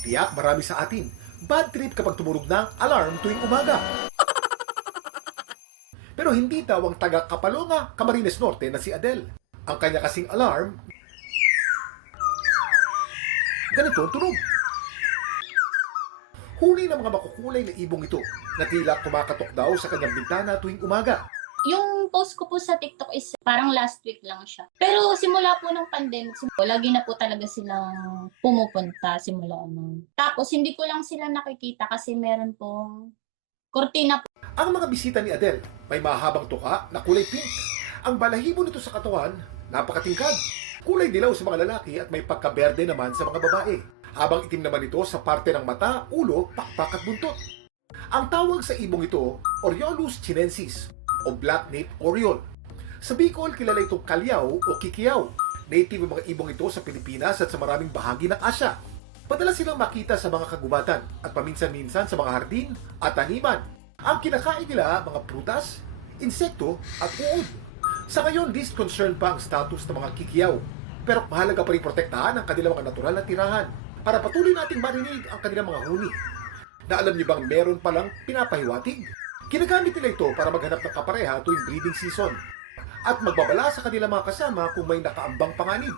Tiyak marami sa atin, bad trip kapag tumurog na ang alarm tuwing umaga. Pero hindi daw ang taga Kapalonga, Camarines Norte na si Adele. Ang kanya kasing alarm, ganito ang tunog. Huli ng mga makukulay na ibong ito na tila kumakatok daw sa kanyang bintana tuwing umaga. Yung post ko po sa TikTok is parang last week lang siya. Pero simula po ng pandemic, lagi na po talaga silang pumupunta simula nun. Tapos hindi ko lang sila nakikita kasi meron pong kortina po. Ang mga bisita ni Adele may mahabang tuka na kulay pink. Ang balahibo nito sa katawan, napakatingkad. Kulay dilaw sa mga lalaki at may pagkaberde naman sa mga babae. Habang itim naman ito sa parte ng mata, ulo, pakpak at buntot. Ang tawag sa ibong ito, Oriolus chinensis o Black-naped Oriole. Sa Bicol, kilala itong kalyaw o kikiyaw. Native ang mga ibong ito sa Pilipinas at sa maraming bahagi ng Asya. Madalas silang makita sa mga kagubatan at paminsan-minsan sa mga hardin at taniman. Ang kinakain nila mga prutas, insekto at uod. Sa ngayon, least concerned pa ang status ng mga kikiyaw. Pero mahalaga pa rin protektahan ang kanilang mga natural na tirahan para patuloy nating marinig ang kanilang mga huni. Na alam niyo bang meron palang pinapahiwatig? Ginagamit nila ito para maghanap ng kapareha tuwing breeding season at magbabala sa kanilang mga kasama kung may nakaambang panganib.